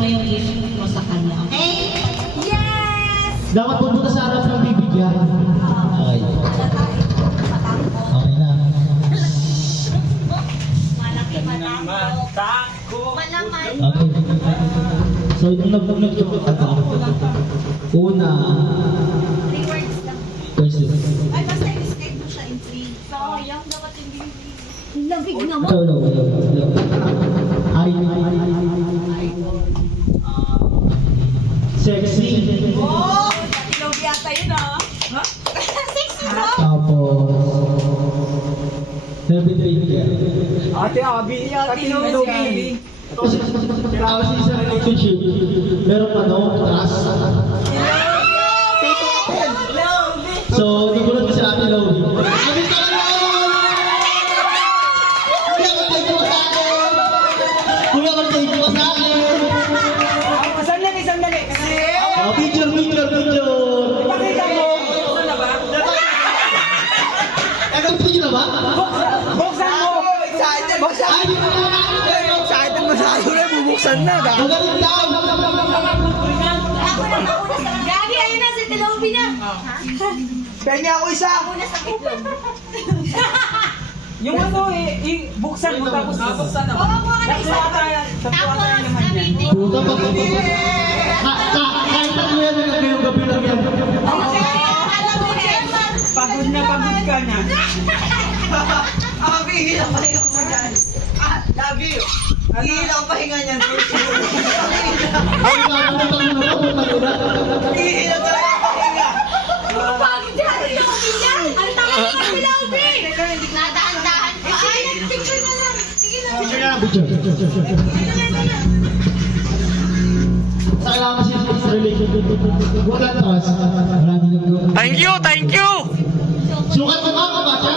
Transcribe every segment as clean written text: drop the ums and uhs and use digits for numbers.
mo yung gift mo sa kanya, okay? Yes! Dapat pupunta sa harap ng bibigyan. Okay. Okay na. Malaki Matako. Malaman. Okay. So, yung nag-vlog yung una, 3 words lang. first Ay, basta i-describe mo siya in 3. Sayang, dapat hindi. Labig naman. Hello. Hi. Sexy. Oh! Ilog yata yun ah. Ha? Sexy daw. Tapos, heavy drinker. Ate Abby. Ate Abby. Kasi sa relationship, meron pa trust. So, nagulat ko si Ate Lovie. Sabi ko Kuya, mag-take mo sa akin! Sandali. Kasi... Picture! Pakita mo. Buksan na ba? Picture na ba? Buksan mo. Ay, di ba Excited masyado na. Bubuksan na. magaling daw! Ako na. Gagi, ayun na, si Tilobi na. Kaya niya ako isa. Ako na sakit lang. Yung ano buksan mo tapos buksan na. Oo, ako na isa. Tapos, gamitin. Puta, bakit? Kahit ako yan, nagkayong gabi lang yan. Alam mo, German. Pagod ka na. Abi, hilang pahinga mo dyan. Love you. Hilang pahinga niyan. Ay, nakakutang mo na, puta nila. Hilang talaga pahinga. Bakit dyan? Tilobi niya? Ang tama mo, Tilobi. Nadaan-dahan pa. Ay, picture na lang. Sige na. Picture na lang, picture. Sa kailangan kasi sa relationship, wala trust. Maraming nagagawa. Thank you! Sukat mo ka, kabatya?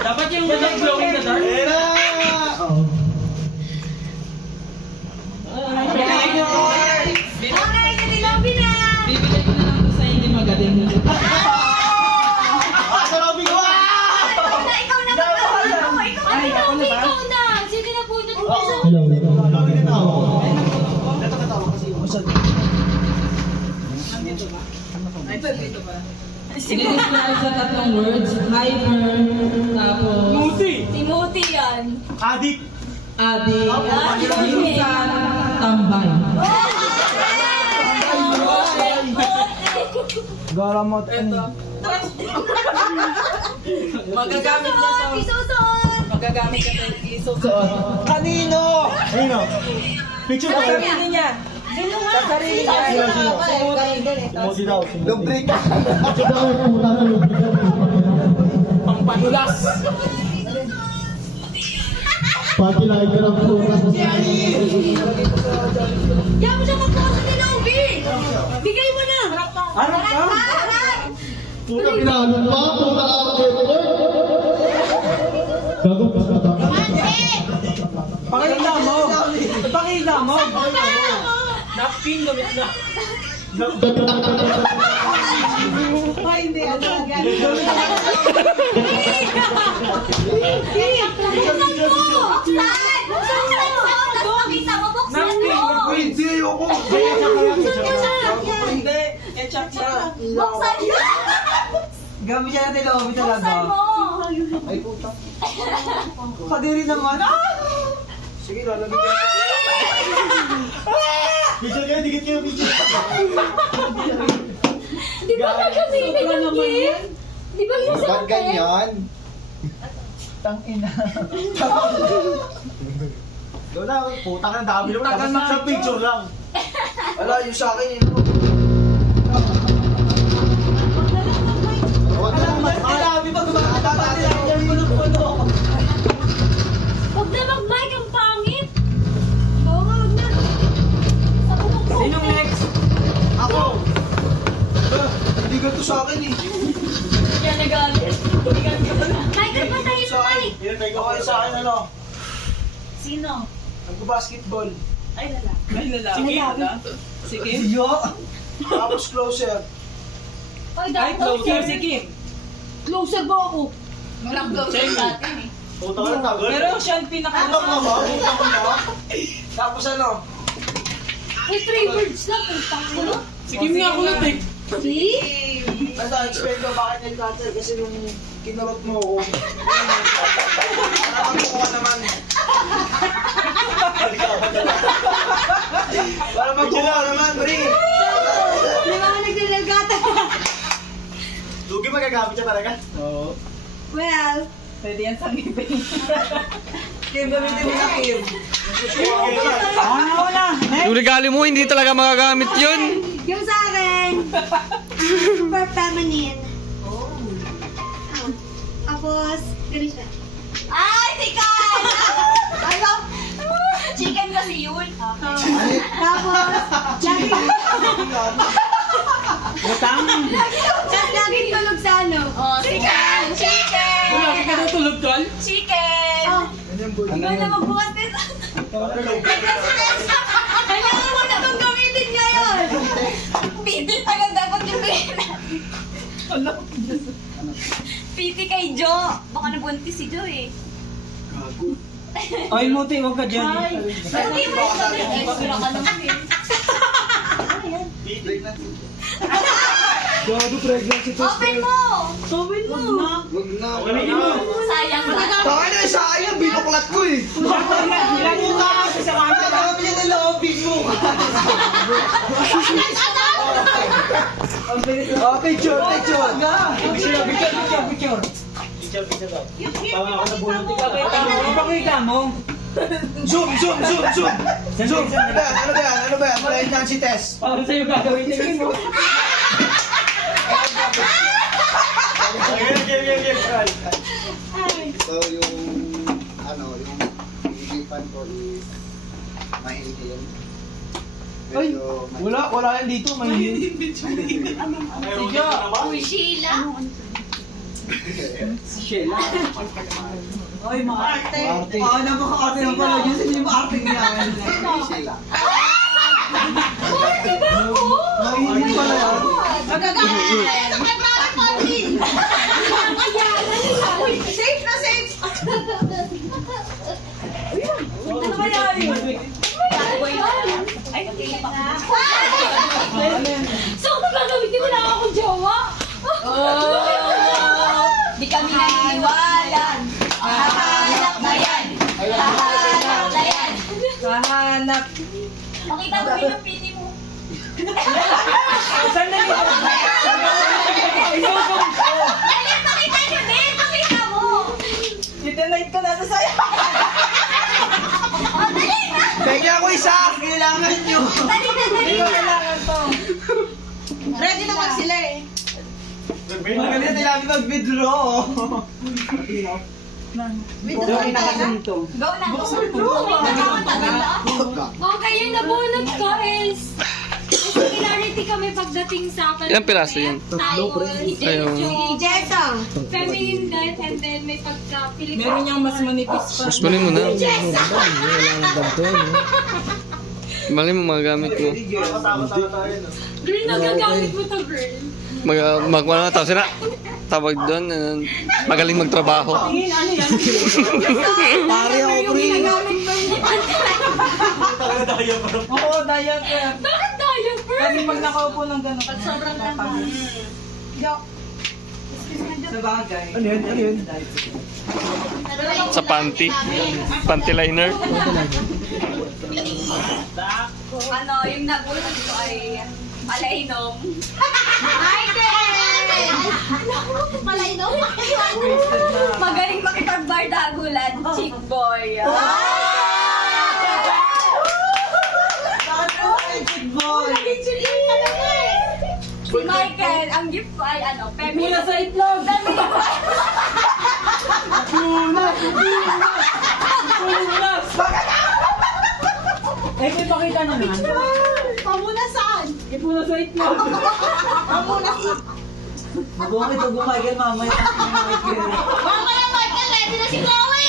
Dapat yung glowing na dark. Okay, si Tilobi na. Bibigay ko na lang ito sa hindi magaling. Ikaw na ba? Ikaw na, Tilobi, ikaw na. Sige na po, Hello. Sinilist na sa tatlong words. Hyper, tapos... Timothy yan. Adik. Adik, minsan, tambay. Garamot. Magagamit niya to. Isusuot. Magagamit ka tayo isusuot. Kanino? Ayun o. Picture ko. Sarili niya. Sino nga? Sarili niya. Sumuti daw. Lubrika. Ito daw ay puta na lubrikan. Pangpanulas. Pati lagi ka ng puta. Diyan mo siya magbukas sa Tilobi. Bigay mo na. Harap ka. Harap. Puta pinalong pa, puta ka ang effort. Gago, puta. Pakita mo. Pakita mo. Napkin gamit na. Hindi, ano agad. Buksan mo. Buksan. Buksan mo. Tapos pakita mo. Buksan mo. Hindi ayoko. Buksan niyo siya. Hindi. Ketchup siya. Buksan niyo. Gamit siya natin loob talaga. Buksan mo. Ay, puta. Kadiri naman. Sige, lalagyan ko. Picture kayo, dikit kayo, picture. Di ba gagamitin ng gift? Di ba yung sa akin? Tangina. Doon na, puta ka ng dami naman. Tapos sa picture lang. Wala, yung sa akin yun. Marami pa gumagatatayan mo ng puno. Huwag na mag-mic ang pangit. Oo nga, huwag na. Sa bubok. Sinong next? Ako. Hindi ganito sa akin eh. Yan, nagalit. Mic, ang patayin mo, mic. Okay sa akin ano? Sino? Nagbabasketball. Ay, lalaki. Si Kim. Si Kim? Yo! Tapos closer. Ay, Ay, closer si Kim. Closer ba ako? Walang closer sa atin eh. Puta ka ng tagal. Pero siya ang pinaka... Utang na ba? Utang na. Tapos ano? May 3 words lang. Putang ina. Sige nga ako na, Tek. See? Basta, explain ko bakit nag-cancel kasi nung kinurot mo ako. Para magbuka naman. Para magbuka naman, pre. Di ba ka nagdadalgata? Lugi magagamit siya talaga. Oo. Well, Pwede yan sa ngipin. Kim, gamitin mo na, Kim. Yung regalo mo, hindi talaga magagamit yun. yung sa akin, super feminine. Oh. Tapos, ganun siya. Ay, tikan! Ayaw! Chicken kasi yun. Tapos, laging tulog sa ano? Oh, chicken! Chicken! Wala ka natulog, Tol? Chicken! Oh, ikaw na magbukas din. Kailangan mo na itong gamitin ngayon. Piti talaga dapat yung pina. Piti kay Jo. Baka nabuntis si Jo eh. Ay, Muti, huwag ka dyan. Hindi mo yung sabi. Extra ka naman eh. Gago, pregnancy test. Open mo! Open mo! Wag na. Sayang ba? Taka na, sayang. Binuklat ko eh. Ilan mo ka kasi sa kanya. Sabi niya na lobby mo. Oh, picture, picture. Picture. Tama ako na bunot. Ipakita mo. Zoom, zoom, zoom, zoom. Zoom. Sandali, Ano ba yan? Ano ba yan? Pregnancy test. Para sa'yo gagawin niya mo. So yung yung pilipan ko is mahihil. Ay, Medyo wala yan dito. May Uy, Sheila. Ay, maarte. Na makakarte ng pala. Diyos, hindi maarte niya. sila. Hindi pala yan. Safe na safe! Ano ba yan? Ay, so, ano gagawin mo na akong jowa? Di kami naniniwala. Hahanap na yan. Hahanap na yan. Kahanap. Pakita mo yung pili mo. Sandali. Dali, pakita nyo din. Pakita mo. Itinite ko na ito sa'yo. O, dali na. Pwede ako isa. Kailangan nyo. Dali na, dali na. Kailangan to. Ready naman sila eh. Magalit nila kami mag-withdraw. Withdraw na kasi dito. Go na. Okay, yung nabunot ko is similarity kami pagdating sa Ilang piraso yun? Ayun. Jessa. Feminine guide and then may pagka-Pilipino. Meron niyang mas manipis pa. Musmanin mo na. Jessa! Mali mo magagamit mo. Girl, nagagamit mo to, girl. Magkuha na tawag sila. Tawag doon, magaling magtrabaho. Pare ako, pre. Ginagamit mo yun. Oo, diaper. Bakit tayo, girl? Kasi pag nakaupo ng gano'n. Pag sobrang taas. Sa bagay. Ano yun? Ano yun? Sa panty. Panty liner. Ano, yung nabunot ko ay palainom. Michael! Palainom? Magaling makipagbardagulan, chick boy. Si Michael, ang gift ko ay ano, feminine. Mula sa itlog. Eh, may pakita naman. Pamuna saan? Ipuna sa itlog. Pamuna saan? Mag-uwang ito gumagay mamaya. Mamaya Michael, ready na si Chloe!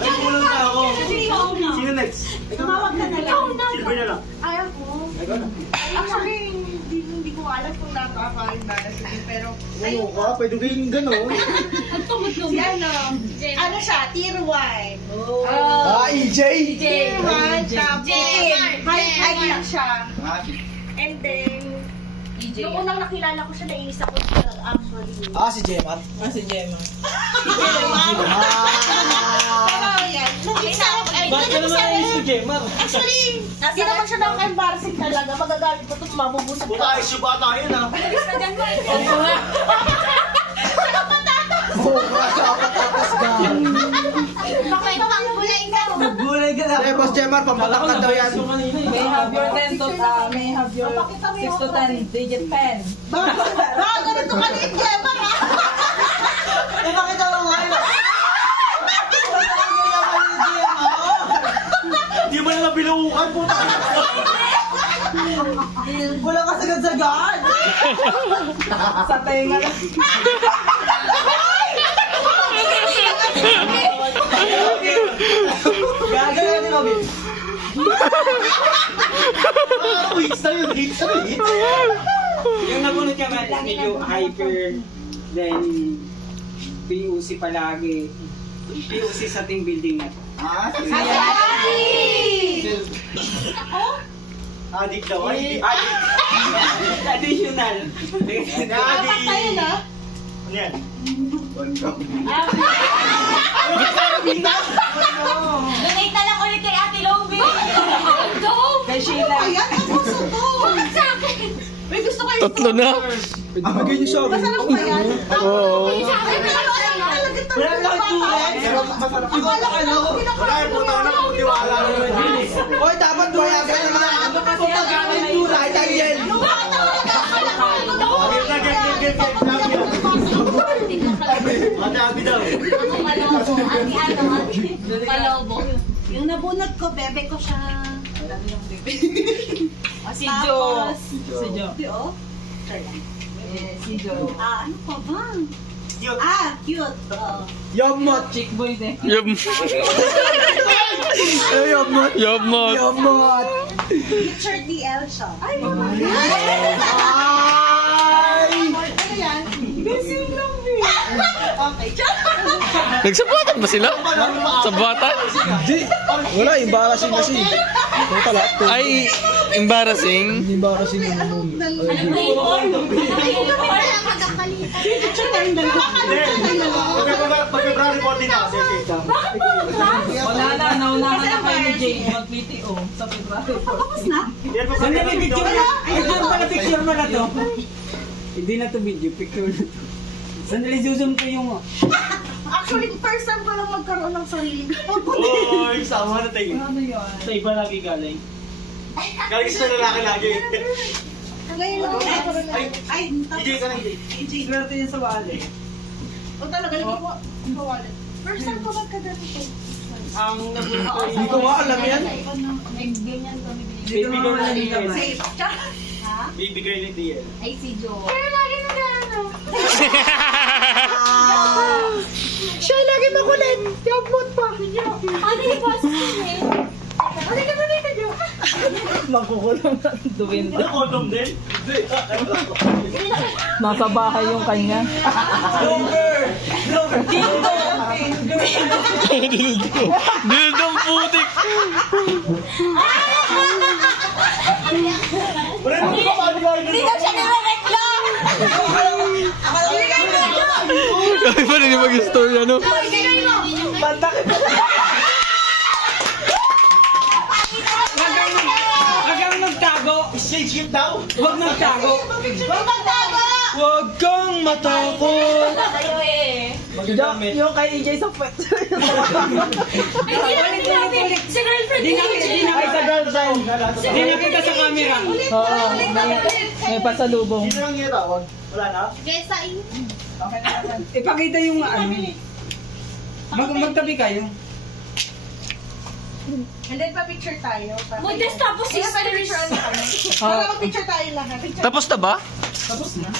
Ay, kulang na ako. Ikaw na. Sino next? Ikaw na. lang. Ayaw ko. Actually, hindi ko alam kung napaka-embarrassing pero Ano ka? Pwede kayong gano'n. si ano siya, tier 1. EJ! Tier 1, tapos high lang siya. And then, nung unang nakilala ko siya, nainis ako siya actually. Si Gemma. Si Gemma. Pero yan, nag-isa ako. Bakit ka naman nainis si Gemma? Actually, hindi naman siya nakaka-embarrassing talaga. Magagalit ko ito, mabubusog Puta, ka. issue ba tayo na? Alis na dyan, Mike. Bakit pang gulay ka? Gulay ka lang. Boss Jemar, pampatangkad daw yan. May have your 10 to, may have your 6 to 10 digit pen. Baka ganito ka din, Gemma, ha? Ipakita mo nga yun. Hindi mo na binuukan, puta. Wala ka sagad-sagad. Sa tenga lang. Gagawin natin, Robin. Hits na yun, hits na hits. Yung nabunod ka man, medyo hyper, then PUC palagi. PUC sa team building na to. Adik daw, ay. Additional. Dapat tayo na. Ano yan? Donate na lang ulit kay Ate Longby. Go! Kay Sheila. Ayan, ang puso to. Sa akin. May gusto kayo. Tatlo na. Bigay niyo siya. Masarap ba yan? Oo. Sa akin, pero alam ko Wala lang tulad. Akala ko lang ako Wala yung puta na kumutiwala. Hoy, dapat bayagan na mga puta gamit tulad. Daniel. Madabi daw. Palobo. Yung nabunot ko, bebe ko siya. Si Jo. Si Jo. Jo? Si Jo. Ano pa ba? Cute. Cute. Yomot. Chick boy din. Yum. Yomot. Yumot. Yomot. Picture DL siya. Ay, Ay! ano yan? Okay. Nagsabatan ba sila? Sabatan? Hindi. Wala, embarrassing kasi. Total lahat to. Ay, embarrassing. Embarrassing yung Ano picture tayong dalawa. Pag-February 14 na kasi. Wala na, naunahan na kayo ni Jane mag-PTO sa February 14. Tapos na? Sandali, picture na. Picture pala, picture mo na to. Hindi na to video, picture na to. Sandali, zoom ko yung... Actually, first time ko lang magkaroon ng sarili ko. Oy, sama na tayo. Ano yun? Sa iba lagi galing. Galing sa lalaki lagi. Ngayon lang ako nagkaroon ng... Ay, DJ ka na, DJ. Swerte yun sa wallet. O talaga, lagi ko sa wallet. First time ko magkaganito. Ang nabunod ko Hindi ko nga alam yan. Ganyan kami. Bibigyan na ni Jess. Safe. Ha? Bibigay ni DL. Ay, si Jo. Pero lagi na gano'n. Siya lagi makulit. Yomot pa. Ano yung boses eh? Ano ka ba dito, Jo? Magkukulong ng duwin. Ano, condom din? Hindi. Nasa bahay yung kanya. Lover! Lover! Dito! Dildong putik. Wala mo ka pa, di ba? Hindi daw siya nire-reclam! Kami pa rin yung mag-story, ano? Bigay mo! Huwag kang magtago. Stage hit daw. Huwag magtago. Huwag magtago! Huwag kang matakot. Tayo eh. Magagamit. Yung kay EJ sa pwet. Ay, hindi namin grabe. Si girlfriend Di ni nakita, AJ. di nakita. Di nakita sa camera. Oo. May pasalubong. Sino lang yung tawag? Wala na? Kesa in. Ipakita yung ano. Magtabi kayo. And then pa-picture tayo. Modest tapos sister. Para mag-picture tayo lahat. Tapos na ba? Tapos na.